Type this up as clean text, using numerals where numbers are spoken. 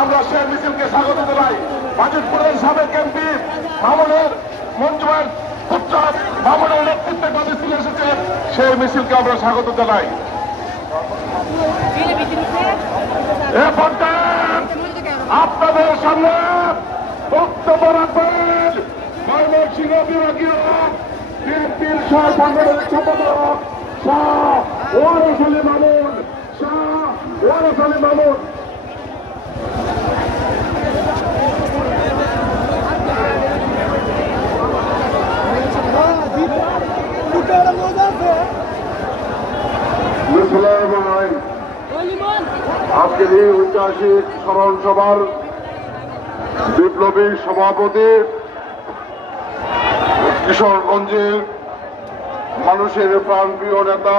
আমরা সেই মিছিলকে স্বাগত জানাই। বাজিতপুরের সাবেক এমপি মামুনের মঞ্জুয়ের পুত্র মামুনের নেতৃত্বে মিছিল এসেছে, সেই মিছিলকে আমরা স্বাগত জানাই। আপনাদের সামনে বক্তব্য রাখবেন ময়মনসিংহ বিভাগীয় বিএনপির সাংগঠনিক সম্পাদক শাহ ওয়ারেস আলী মামুন। আজকের এই ঐতিহাসিক স্মরণ সভার বিপ্লবী সভাপতি, কিশোরগঞ্জের মানুষের প্রাণপ্রিয় নেতা